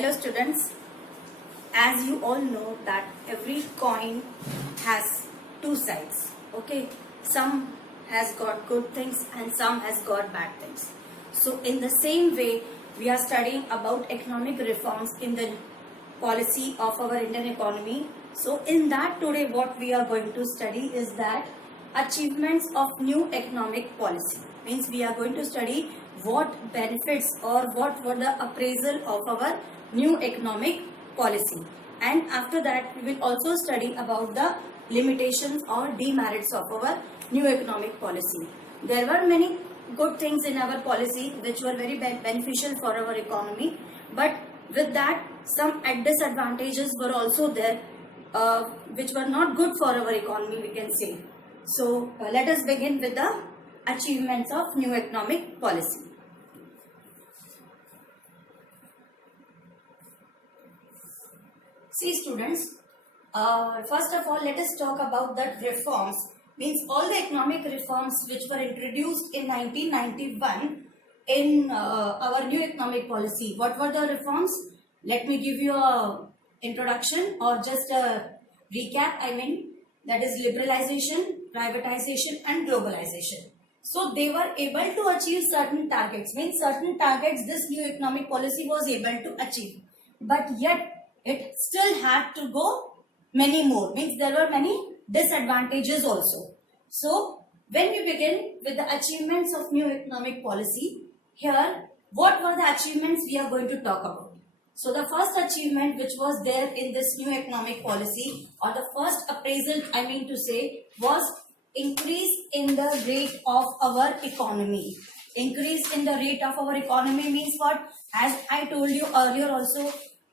Hello students, as you all know that every coin has two sides, okay? Some has got good things and some has got bad things. So in the same way, we are studying about economic reforms in the policy of our Indian economy. So in that today what we are going to study is that achievements of new economic policy. Means we are going to study what benefits or what were the appraisal of our new economic policy, and after that we will also study about the limitations or demerits of our new economic policy. There were many good things in our policy which were very beneficial for our economy, but with that some disadvantages were also there which were not good for our economy, we can say. So let us begin with the achievements of new economic policy. See students, first of all let us talk about the reforms. Means all the economic reforms which were introduced in 1991 in our new economic policy. What were the reforms? Let me give you a introduction or just a recap. That is liberalization, privatization and globalization. So they were able to achieve certain targets. Means certain targets this new economic policy was able to achieve, but yet it still had to go many more. Means there were many disadvantages also. So when we begin with the achievements of new economic policy, here what were the achievements we are going to talk about. So the first achievement which was there in this new economic policy, or the first appraisal was increase in the rate of our economy. Increase in the rate of our economy means what? As I told you earlier also,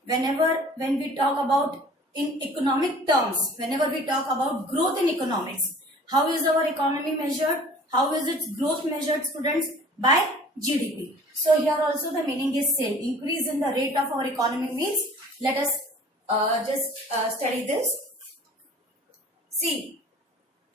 when we talk about in economic terms, whenever we talk about growth in economics, how is our economy measured? How is its growth measured, students? By GDP. So here also the meaning is same. Increase in the rate of our economy means, let us just study this. See,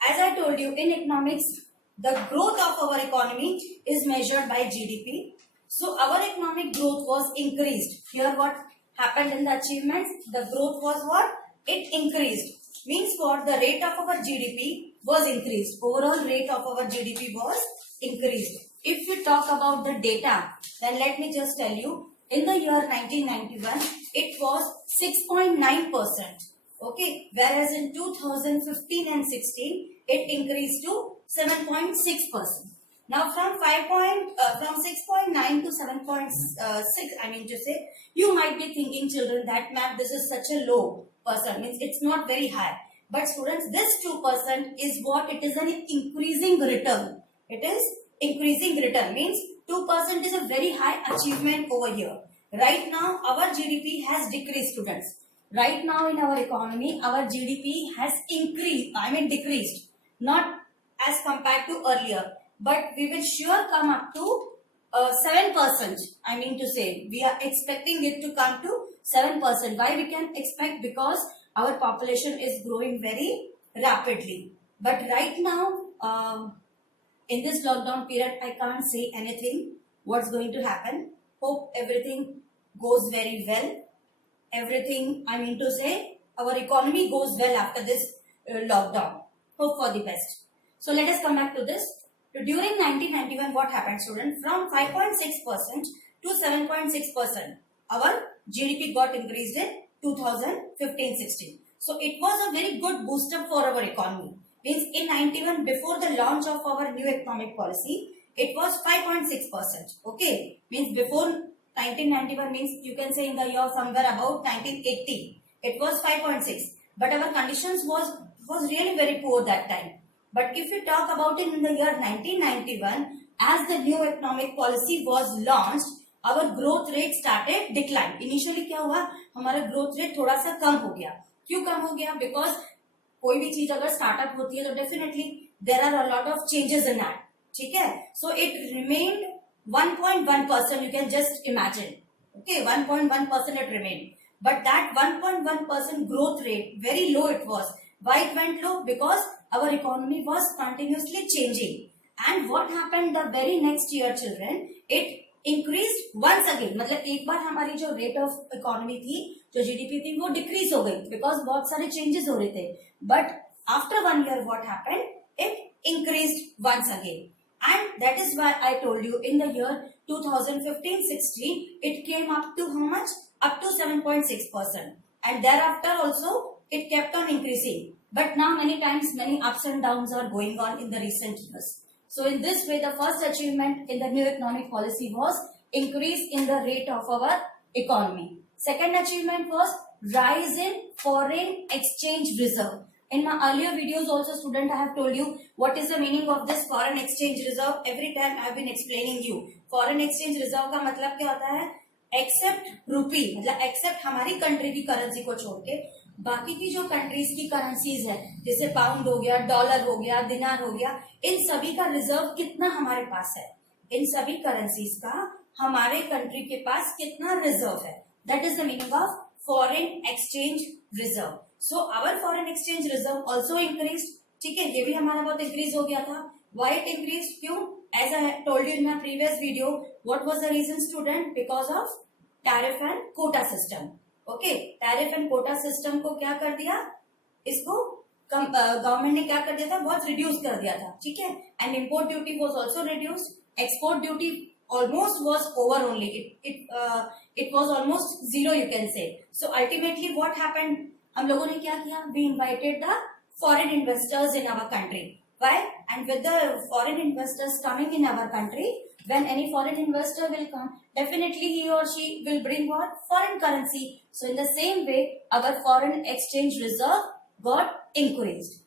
as I told you, in economics, the growth of our economy is measured by GDP. So our economic growth was increased. Here what happened in the achievements? The growth was what? It increased. Means what? The rate of our GDP was increased. Overall rate of our GDP was increased. If we talk about the data, then let me just tell you, in the year 1991, it was 6.9%. Okay, whereas in 2015 and 16, it increased to 7.6%. Now from 6.9 to 7.6, you might be thinking, children, that map, this is such a low percent, means it's not very high. But students, this 2% is what? It is an increasing return. It is increasing return, means 2% is a very high achievement over here. Right now, our GDP has decreased, students. Right now in our economy, our GDP has decreased. Not as compared to earlier. But we will sure come up to 7%. We are expecting it to come to 7%. Why we can expect? Because our population is growing very rapidly. But right now, in this lockdown period, I can't say anything what's going to happen. Hope everything goes very well. Everything, our economy goes well after this lockdown. Hope for the best. So let us come back to this. During 1991, what happened, students? From 5.6% to 7.6%, our GDP got increased in 2015-16. So it was a very good booster for our economy. Means in 91, before the launch of our new economic policy, it was 5.6%. Okay, means before 1991 means you can say in the year somewhere about 1980, it was 5.6. But our conditions was really very poor that time. But if we talk about it in the year 1991, as the new economic policy was launched, our growth rate started decline. Initially क्या हुआ? हमारा growth rate थोड़ा सा कम हो गया. क्यों कम हो गया? Because कोई भी चीज अगर startup होती है तो definitely there are a lot of changes in that. ठीक है? So it remained 1.1%. You can just imagine. Okay, 1.1% it remained. But that 1.1% growth rate, very low it was. Why it went low? Because our economy was continuously changing. And what happened the very next year, children? It increase once again, मतलब एक बार हमारी जो rate of economy थी, जो GDP थी, वो decrease हो गई बिकॉज बहुत सारे चेंजेस हो रहे थे. But after 1 year what happened, it increased once again. And that is why I told you in the year 2015-16 it came up to how much? Up to 7.6%. And thereafter also it kept on increasing. But now many times many ups and downs are going on in the recent years. So in this way the first achievement in the new economic policy was increase in the rate of our economy. Second achievement was rise in foreign exchange reserve. In my earlier videos also student I have told you what is the meaning of this foreign exchange reserve. Every time I have been explaining you. Foreign exchange reserve का मतलब क्या होता है? Accept रूपी, मतलब accept हमारी country की currency को छोड़ के बाकी की जो कंट्रीज की करेंसीज है, जैसे पाउंड हो गया, डॉलर हो गया, दिनार हो गया, इन सभी का रिजर्व कितना हमारे पास है, इन सभी करेंसीज का हमारे कंट्री के पास कितना रिजर्व है, that is the meaning of foreign exchange reserve. So our foreign exchange reserve also increase. ठीक है, ये भी हमारा बहुत इंक्रीज हो गया था. Why it increase? क्यों? As I told you in my previous video, what was the reason student? Because of tariff and quota system. Okay, tariff and quota system को क्या कर दिया, इसको गवर्नमेंट ने क्या कर दिया था, बहुत रिड्यूस कर दिया था. ठीक है, and import duty was also reduced. Export duty almost was over only. It was almost zero, you can say. So ultimately what happened? हम लोगों ने क्या किया? We invited the foreign investors in our country. Why? And with the foreign investors coming in our country, when any foreign investor will come, definitely he or she will bring what? Foreign currency. So in the same way, our foreign exchange reserve got increased.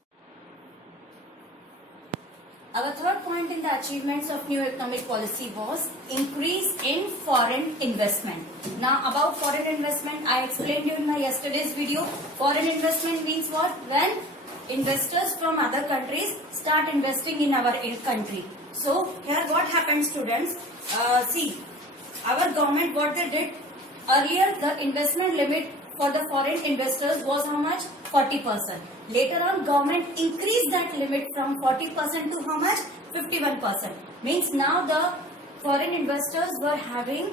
Our third point in the achievements of new economic policy was increase in foreign investment. Now about foreign investment, I explained you in my yesterday's video. Foreign investment means what? When investors from other countries start investing in our country. So here what happened, students? See, our government what they did earlier, the investment limit for the foreign investors was how much? 40%. Later on, government increased that limit from 40% to how much? 51%. Means now the foreign investors were having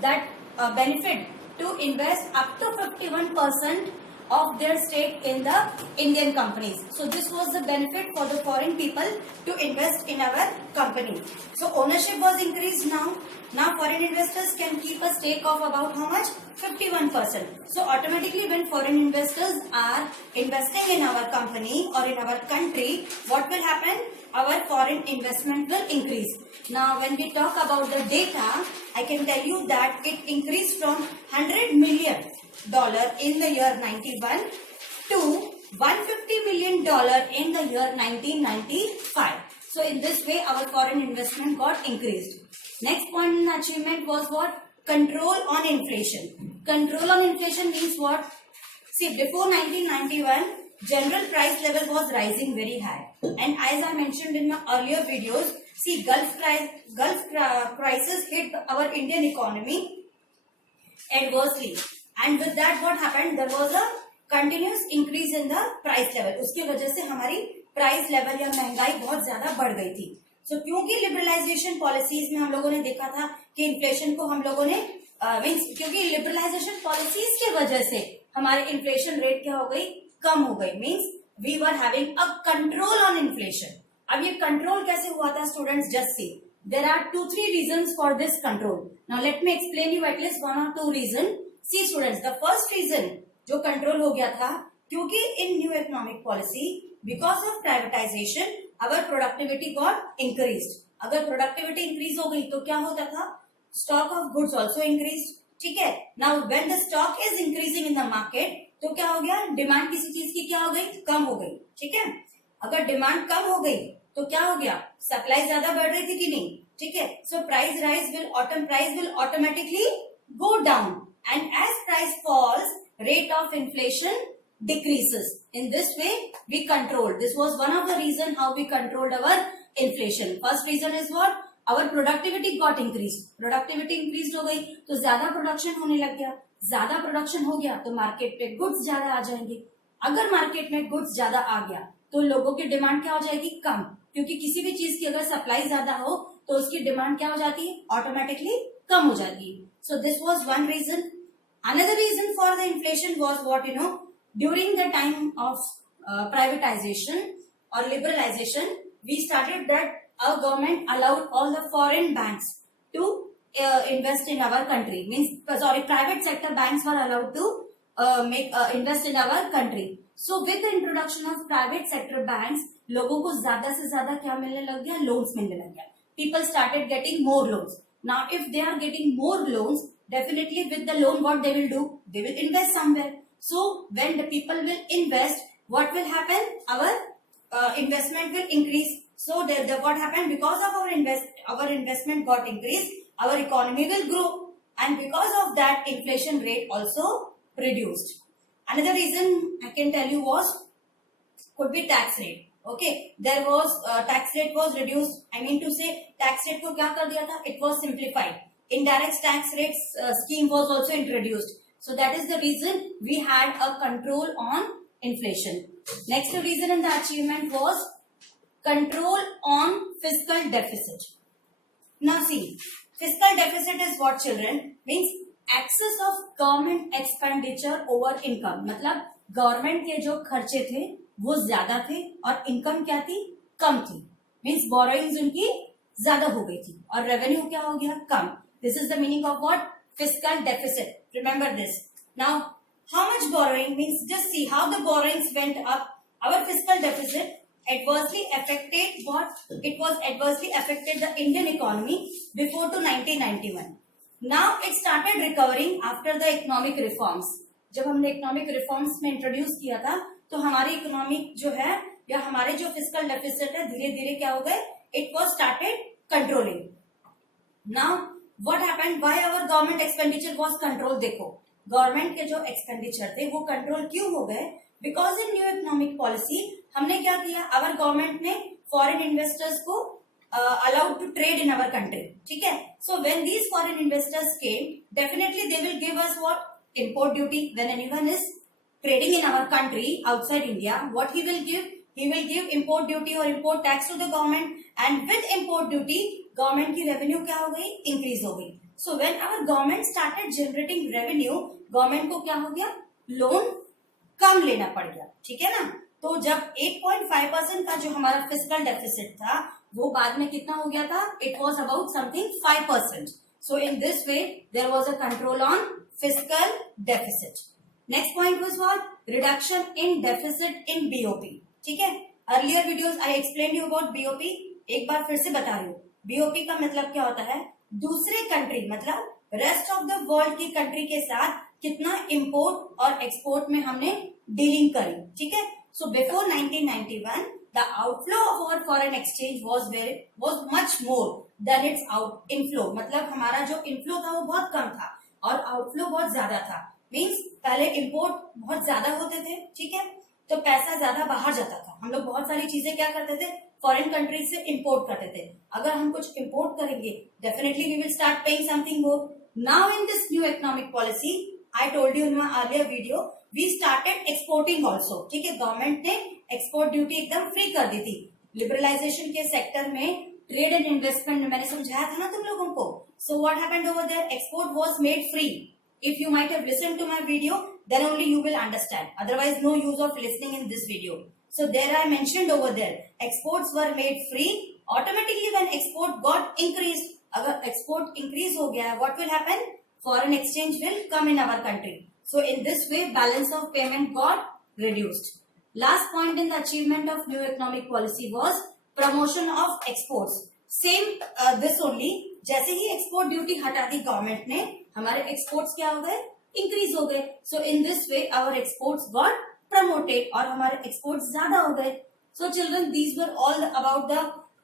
that benefit to invest up to 51% of their stake in the Indian companies. So this was the benefit for the foreign people to invest in our company. So ownership was increased now. Now foreign investors can keep a stake of about how much? 51%. So automatically when foreign investors are investing in our company or in our country, what will happen? Our foreign investment will increase. Now when we talk about the data, I can tell you that it increased from $100 million in the year 91 to $150 million in the year 1995. So in this way our foreign investment got increased. Next point in achievement was what? Control on inflation. Control on inflation means what? See, before 1991, general price level was rising very high. And as I mentioned in my earlier videos, see, Gulf crisis hit our Indian economy adversely. And with that what happened? There was a continuous increase in the price level. उसके वजह से हमारी price level या महंगाई बहुत ज्यादा बढ़ गई थी. So क्योंकि लिबरलाइजेशन पॉलिसीज में हम लोगों ने देखा था कि इन्फ्लेशन को हम लोगों ने क्योंकि लिबरलाइजेशन पॉलिसीज की वजह से हमारे इन्फ्लेशन रेट क्या हो गई? कम हो गई. Means we were having a control on inflation. अब ये कंट्रोल कैसे हुआ था students? Just see, there are 2-3 reasons for this control. Now let me explain you at least 1 or 2 reason. See students, the first reason जो control हो गया था, क्योंकि in new economic policy because of privatisation our productivity got increased. अगर productivity increase हो गई तो क्या होता था? Stock of goods also increase. ठीक है, now when the stock is increasing in the market तो क्या हो गया? डिमांड किसी चीज की क्या हो गई? कम हो गई. ठीक है, अगर डिमांड कम हो गई तो क्या हो गया? सप्लाई ज्यादा बढ़ रही थी कि नहीं? ठीक है, so price will automatically go down, and as price falls, rate of inflation decreases. In this way we controlled. This was one of the reason how we controlled our inflation. First reason is what? Our productivity got increased. Productivity increased हो गई तो ज्यादा production होने लग गया. ज्यादा production हो गया तो मार्केट पे गुड्स ज्यादा आ जाएंगे. अगर मार्केट में गुड्स ज्यादा आ गया तो लोगों की डिमांड क्या हो जाएगी? कम. क्योंकि किसी भी चीज की अगर सप्लाई ज्यादा हो तो उसकी डिमांड क्या हो जाती है? ऑटोमेटिकली कम हो जाती है. So this was one reason. Another reason for the inflation was what, during the time of privatization or liberalization, we started that our government allowed all the foreign banks to invest in our country. Private sector banks were allowed to invest in our country. So with the introduction of private sector banks, लोगों को ज्यादा से ज्यादा क्या मिलने लग गया, loans मिलने लग गया. People started getting more loans. Now if they are getting more loans, definitely with the loan what they will do, they will invest somewhere. So when the people will invest, what will happen, our investment will increase. So what happened, because of our investment got increased, our economy will grow, and because of that inflation rate also reduced. Another reason I can tell you could be tax rate. Okay, there was tax rate was reduced. I mean to say, tax rate को क्या कर दिया था? It was simplified. Indirect tax rates scheme was also introduced. So that is the reason we had a control on inflation. Next reason in the achievement was control on fiscal deficit. Now see, fiscal deficit is what, children? Means excess of government expenditure over income. मतलब government के जो खर्चे थे वो ज्यादा थे और income क्या थी, कम थी. मीन्स बोरोइंग्स उनकी ज्यादा हो गई थी और रेवेन्यू क्या हो गया, कम. This is the meaning of what, fiscal deficit. Remember this. Now how much borrowing, means just see how the borrowings went up. Our fiscal deficit adversely affected what? It was adversely affected the Indian economy before to 1991. Now it started recovering after the economic reforms. जब हमने economic reforms में introduce किया था तो हमारी economic जो है या हमारे जो फिस्कल डेफिसिट है धीरे धीरे क्या हो गए, it was started controlling. Now what happened, why our government expenditure was control. देखो गवर्नमेंट के जो एक्सपेंडिचर थे वो कंट्रोल क्यों हो गए, because in new economic policy हमने क्या किया, आवर गवर्नमेंट ने फॉरेन इन्वेस्टर्स को allowed to trade in our country. ठीक है. So when these foreign investors came, definitely they will give us what, import duty. When anyone is trading in our country outside India, what he will give, he will give import duty or import tax to the government, and with import duty government की revenue क्या हो गई, increase हो गई. So when our government started generating revenue, government को क्या हो गया, लोन कम लेना पड़ गया. ठीक है ना. तो जब 8.5% का जो हमारा फिस्कल डेफिसिट था वो बाद में कितना हो गया था, it was about something 5%. So in this way there was a control on fiscal deficit. Next point was what, reduction in deficit in BOP. ठीक है. Earlier videos I explain you about BOP. एक बार फिर से बता रही हूँ. BOP का मतलब क्या होता है, दूसरे कंट्री मतलब रेस्ट ऑफ द वर्ल्ड की कंट्री के साथ कितना इम्पोर्ट और एक्सपोर्ट में हमने डीलिंग करी. ठीक है. So before 1991, the outflow of our foreign exchange was much more than its inflow. मतलब हमारा जो inflow था वो बहुत कम था और outflow बहुत ज्यादा था. Means पहले import बहुत ज्यादा होते थे. ठीक है. तो पैसा ज्यादा बाहर जाता था. हम लोग बहुत सारी चीजें क्या करते थे, फॉरेन कंट्रीज से इम्पोर्ट करते थे. अगर हम कुछ इम्पोर्ट करेंगे definitely we will start paying something more. Now in this new economic policy, I told you in my earlier video, we started exporting also. ठीक है. गवर्नमेंट ने एक्सपोर्ट ड्यूटी एकदम फ्री कर दी थी. लिबरलाइजेशन के सेक्टर में trade and investment में मैंने समझाया था ना तुम लोगों को. So what happened over there, export was made free. If you might have listened to my video then only you will understand, otherwise no use of listening in this video. So there I mentioned over there, exports were made free. Automatically when export got increased, अगर export increase हो गया, what will happen, foreign exchange will come in our country. So in this way balance of payment got reduced. Last point in the achievement of new economic policy was promotion of exports. Same this only, जैसे ही export duty हटा दी government ने, हमारे exports क्या हो गए, increase हो गए. So in this way our exports got promoted और हमारे एक्सपोर्ट्स ज्यादा हो गए. So children, these were all about the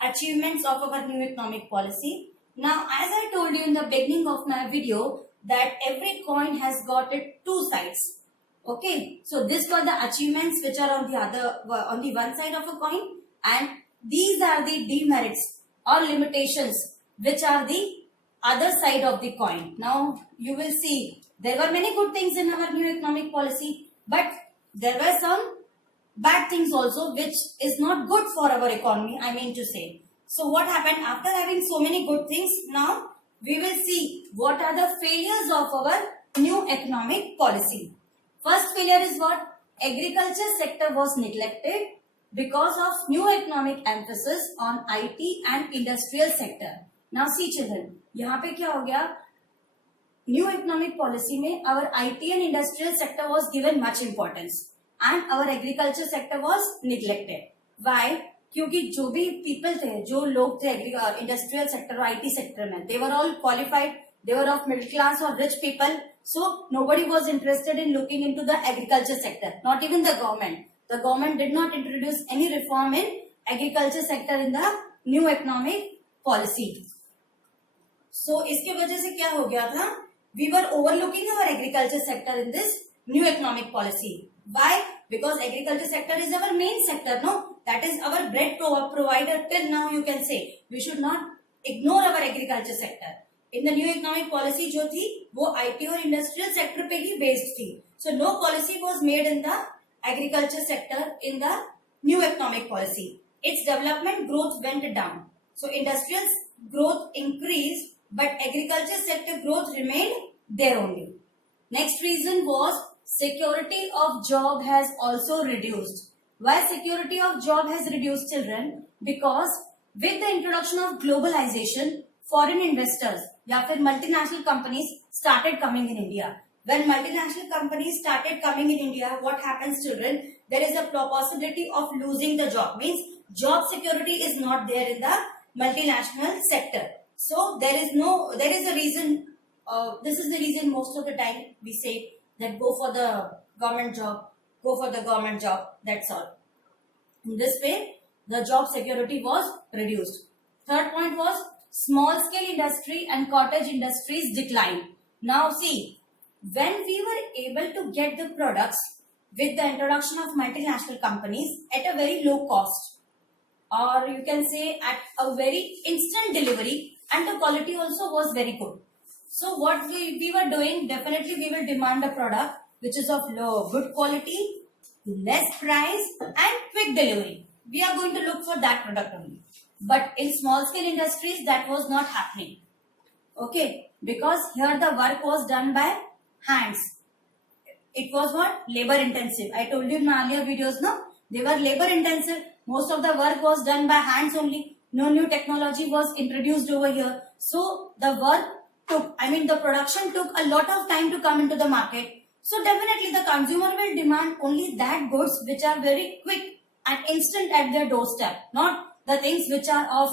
achievements of our new economic policy. Now as I told you in the beginning of my video that every coin has got it two sides. Okay, so these were the achievements which are on the one side of a coin, and these are the demerits or limitations which are the other side of the coin. Now you will see there were many good things in our new economic policy, but there were some bad things also which is not good for our economy, I mean to say. So what happened after having so many good things, now we will see what are the failures of our new economic policy. First failure is what? Agriculture sector was neglected because of new economic emphasis on IT and industrial sector. Now see children, यहाँ पे क्या हो गया? New economic policy में our IT and industrial sector was given much importance and our agriculture sector was neglected. Why? क्योंकि जो भी people थे, जो लोग थे इंडस्ट्रियल सेक्टर और आईटी सेक्टर में, they were all qualified, they were of middle class or rich people, so nobody was interested in looking into the agriculture sector, not even the government. The government did not introduce any reform in agriculture sector in the new economic policy. So इसके वजह से क्या हो गया था? We were overlooking our agriculture sector in this new economic policy. Why? Because agriculture sector is our main sector, no? That is our bread provider till now, you can say. We should not ignore our agriculture sector. In the new economic policy जो थी वो IT और industrial sector पे ही based थी. So no policy was made in the agriculture sector in the new economic policy. Its development growth went down. So industrial growth increased, but agriculture sector growth remained there only. Next reason was security of job has also reduced. Why security of job has reduced, children? Because with the introduction of globalization, foreign investors या फिर multinational companies started coming in India. When multinational companies started coming in India, what happens, children? There is a possibility of losing the job. Means job security is not there in the multinational sector. So there is a reason. This is the reason most of the time we say that go for the government job. Go for the government job. That's all. In this way, the job security was reduced. Third point was small scale industry and cottage industries declined. Now see, when we were able to get the products with the introduction of multinational companies at a very low cost, or you can say at a very instant delivery, and the quality also was very good. So what we were doing, definitely we will demand a product which is of good quality, less price and quick delivery. We are going to look for that product only. But in small scale industries that was not happening. Okay, because here the work was done by hands. It was what? Labor intensive. I told you in my earlier videos, no? They were labor intensive. Most of the work was done by hands only. No new technology was introduced over here. So the work the production took a lot of time to come into the market. So definitely the consumer will demand only that goods which are very quick and instant at their doorstep, not the things which are of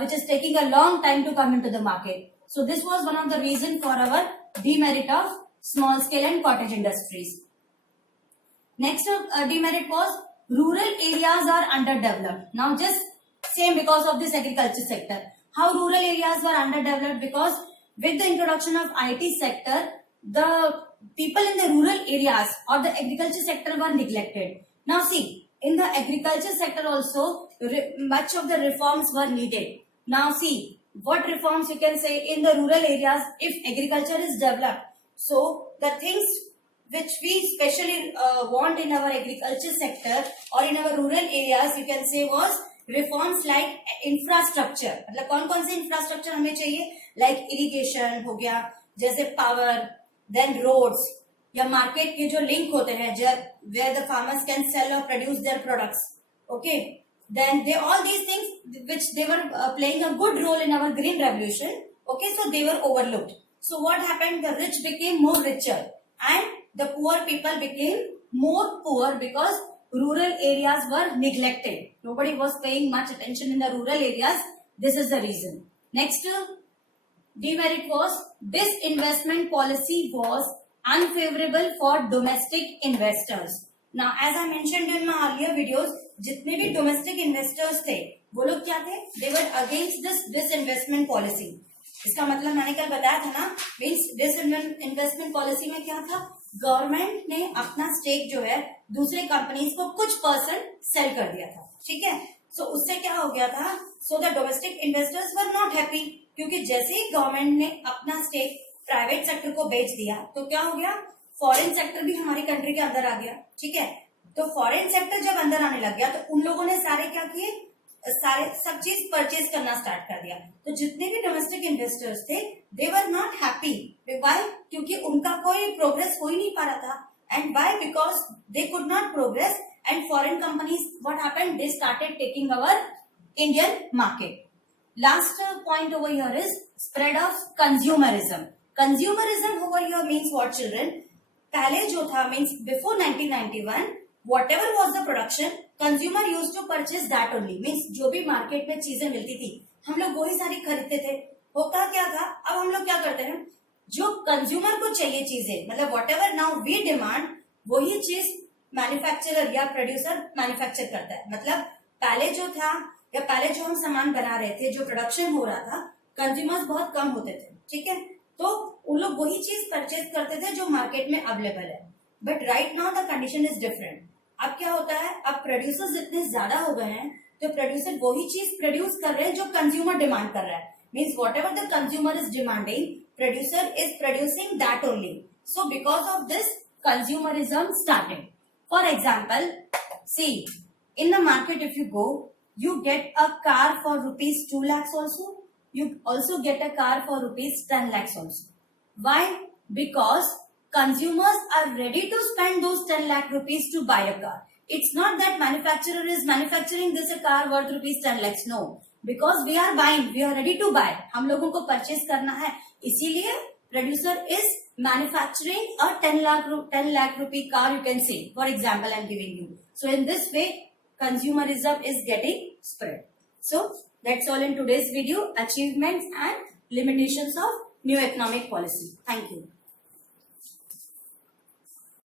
which is taking a long time to come into the market. So this was one of the reasons for our demerit of small scale and cottage industries. Next demerit was rural areas are underdeveloped. Now just same because of this agriculture sector. How rural areas were underdeveloped? Because with the introduction of IT sector, the people in the rural areas or the agriculture sector were neglected. Now see, in the agriculture sector also, much of the reforms were needed. Now see, what reforms you can say in the rural areas if agriculture is developed. So the things which we specially want in our agriculture sector or in our rural areas, you can say was reforms like infrastructure. मतलब कौन कौन से infrastructure हमें चाहिए? Like irrigation हो गया, जैसे power, then roads या market के जो link होते हैं where the farmers can sell or produce their products. Okay, then all these things which they were playing a good role in our green revolution. Okay, so they were overlooked. So what happened? The rich became more richer and the poor people became more poor because rural areas were neglected. Nobody was paying much attention in the rural areas. This is the reason. Next demerit was disinvestment policy was unfavorable for domestic investors. Now as I mentioned in my earlier videos, जितने भी domestic investors थे वो लोग क्या थे? They were against this disinvestment policy. इसका मतलब मैंने कल बताया था ना, मीन्स disinvestment policy में क्या था? गवर्नमेंट ने अपना स्टेक जो है दूसरे कंपनीज को कुछ परसेंट सेल कर दिया था. ठीक है, सो उससे क्या हो गया था? So the domestic investors were not happy, क्योंकि जैसे ही गवर्नमेंट ने अपना स्टेक प्राइवेट सेक्टर को बेच दिया तो क्या हो गया? फॉरेन सेक्टर भी हमारी कंट्री के अंदर आ गया. ठीक है, तो फॉरेन सेक्टर जब अंदर आने लग गया तो उन लोगों ने सारे क्या किए? सारे सब चीज परचेज करना स्टार्ट कर दिया। तो जितने भी डोमेस्टिक इन्वेस्टर्स थे दे वर नॉट हैप्पी। व्हाई? क्योंकि उनका कोई प्रोग्रेस हो ही नहीं पा रहा था। And why? Because they could not progress and foreign companies what happened, they started taking our Indian market. Last point over here is spread of consumerism. Consumerism over here means what, children? पहले जो था means before 1991, whatever was the production, consumer used to purchase that only. Means जो भी market में चीजें मिलती थी हम लोग वही सारी खरीदते थे। होता क्या था, अब हम लोग क्या करते हैं, जो कंज्यूमर को चाहिए चीजें, मतलब whatever now we demand, वही चीज मैन्युफैक्चरर या प्रोड्यूसर मैन्युफैक्चर करता है। मतलब पहले जो था या पहले जो हम सामान बना रहे थे, जो प्रोडक्शन हो रहा था, कंज्यूमर्स बहुत कम होते थे, ठीक है, तो उन लोग वही चीज परचेज करते थे जो मार्केट में अवेलेबल है। But right now the condition is different. अब क्या होता है, अब प्रोड्यूसर्स इतने ज्यादा हो गए हैं तो प्रोड्यूसर वही चीज प्रोड्यूस कर रहे हैं जो कंज्यूमर डिमांड कर रहा है। Means whatever the consumer is demanding, producer is producing that only. So because of this consumerism started. For example, see in the market if you go, you get a car for rupees 2 lakhs also, you also get a car for rupees 10 lakhs also. Why? Because consumers are ready to spend those 10 lakh rupees to buy a car. It's not that manufacturer is manufacturing this a car worth rupees 10 lakhs, no, because we are buying, we are ready to buy, हम लोगों को purchase करना है, इसीलिए producer is manufacturing a 10 lakh rupee car, you can say, for example I'm giving you. So in this way consumerism is getting spread. So that's all in today's video, achievements and limitations of new economic policy. Thank you.